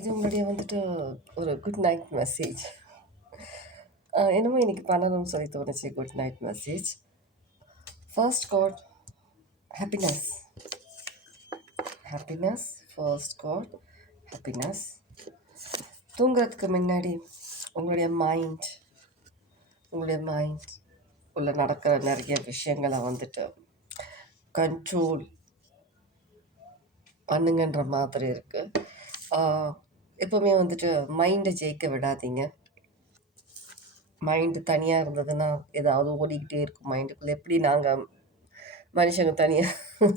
இது உங்களுடைய வந்துட்டு ஒரு குட் நைட் மெசேஜ். என்னமோ இன்னைக்கு பண்ணணும்னு சொல்லி தோணுச்சு. Good night message. First God happiness. Happiness first God happiness. தூங்குறதுக்கு முன்னாடி உங்களுடைய மைண்ட் உள்ள நடக்கிற நிறைய விஷயங்களை வந்துட்டு கண்ட்ரோல் பண்ணுங்கன்ற மாதிரி இருக்குது. எப்போவுமே வந்துட்டு மைண்டை ஜெயிக்க விடாதீங்க. மைண்டு தனியாக இருந்ததுன்னா ஏதாவது ஓடிக்கிட்டே இருக்கும் மைண்டுக்குள்ளே. எப்படி நாங்கள் மனுஷங்க தனியாக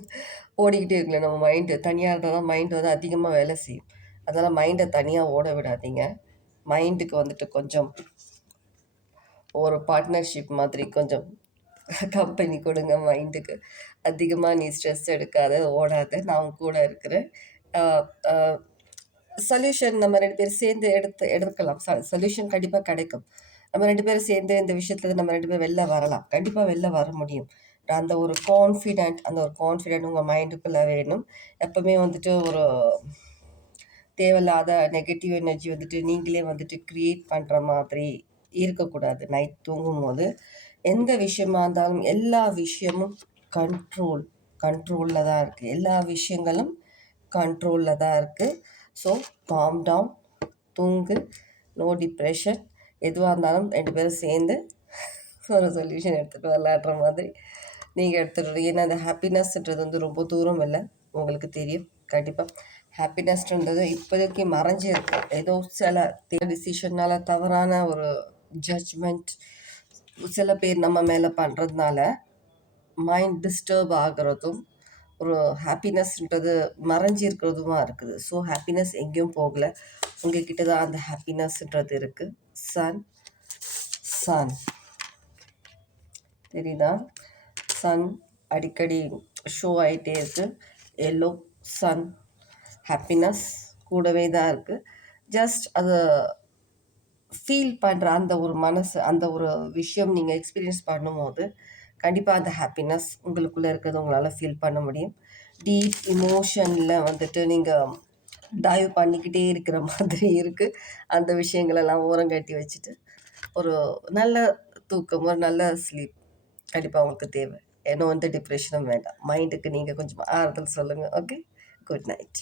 ஓடிக்கிட்டே இருக்கல, நம்ம மைண்டு தனியாக இருந்தால் தான் மைண்டு வந்து அதிகமாக வேலை செய்யும். அதனால் மைண்டை தனியாக ஓட விடாதீங்க. மைண்டுக்கு வந்துட்டு கொஞ்சம் ஒரு பார்ட்னர்ஷிப் மாதிரி கொஞ்சம் கம்பெனி கொடுங்க மைண்டுக்கு. அதிகமாக நீ ஸ்ட்ரெஸ் எடுக்காத, ஓடாத, நான் கூட இருக்கிறேன். சொல்யூஷன் நம்ம 2 பேரும் சேர்ந்து எடுக்கலாம். சொல்யூஷன் கண்டிப்பாக கிடைக்கும். நம்ம 2 பேரும் சேர்ந்து இந்த விஷயத்துல நம்ம 2 பேரும் வெளில வரலாம். கண்டிப்பாக வெளில வர முடியும். அந்த ஒரு கான்ஃபிடென்ட் உங்கள் மைண்டுக்குள்ளே வேணும். எப்போவுமே வந்துட்டு ஒரு தேவையில்லாத நெகட்டிவ் எனர்ஜி வந்துட்டு நீங்களே வந்துட்டு க்ரியேட் பண்ணுற மாதிரி இருக்கக்கூடாது. நைட் தூங்கும்போது எந்த விஷயமா இருந்தாலும் எல்லா விஷயமும் கண்ட்ரோலில் தான் இருக்குது. எல்லா விஷயங்களும் கண்ட்ரோலில் தான் இருக்குது. ஸோ காம் டவுன், தூங்கு, நோ டிப்ரெஷன். எதுவாக இருந்தாலும் 2 பேரும் சேர்ந்து ஒரு சொல்யூஷன் எடுத்துகிட்டு வரலான்ற மாதிரி நீங்கள் எடுத்துகிட்டு. ஏன்னா அந்த ஹாப்பினஸ்ன்றது வந்து ரொம்ப தூரம் இல்லை, உங்களுக்கு தெரியும். கண்டிப்பாக ஹாப்பினஸ்ன்றது இப்போதைக்கு மறைஞ்சி இருக்கு. ஏதோ சில டிசிஷனால் தவறான ஒரு ஜட்ஜ்மெண்ட் சில பேர் நம்ம மேலே பண்ணுறதுனால மைண்ட் டிஸ்டர்ப் ஆகிறதும் ஒரு ஹாப்பினஸ்ன்றது மறைஞ்சி இருக்கிறதுமா இருக்குது. ஸோ ஹாப்பினஸ் எங்கேயும் போகலை, உங்ககிட்ட தான் அந்த ஹாப்பினஸ்ன்றது இருக்குது. சன் தெரியுதா? சன் அடிக்கடி ஷோ ஆகிட்டே இருக்குது. எல்லோ சன் ஹாப்பினஸ் கூடவே தான் இருக்குது. ஜஸ்ட் அதை ஃபீல் பண்ணுற அந்த ஒரு மனசு, அந்த ஒரு விஷயம் நீங்கள் எக்ஸ்பீரியன்ஸ் பண்ணும்போது கண்டிப்பாக அந்த ஹாப்பினஸ் உங்களுக்குள்ளே இருக்கிறது உங்களால் ஃபீல் பண்ண முடியும். டீப் இமோஷனில் வந்துட்டு நீங்கள் டைவ் பண்ணிக்கிட்டே இருக்கிற மாதிரி இருக்குது. அந்த விஷயங்களெல்லாம் ஓரங்கட்டி வச்சுட்டு ஒரு நல்ல தூக்கம், ஒரு நல்ல ஸ்லீப் கண்டிப்பாக உங்களுக்கு தேவை. ஏன்னா எந்த டிப்ரெஷனும் வேண்டாம். மைண்டுக்கு நீங்கள் கொஞ்சம் ஆறுதல் சொல்லுங்கள். Okay, good night.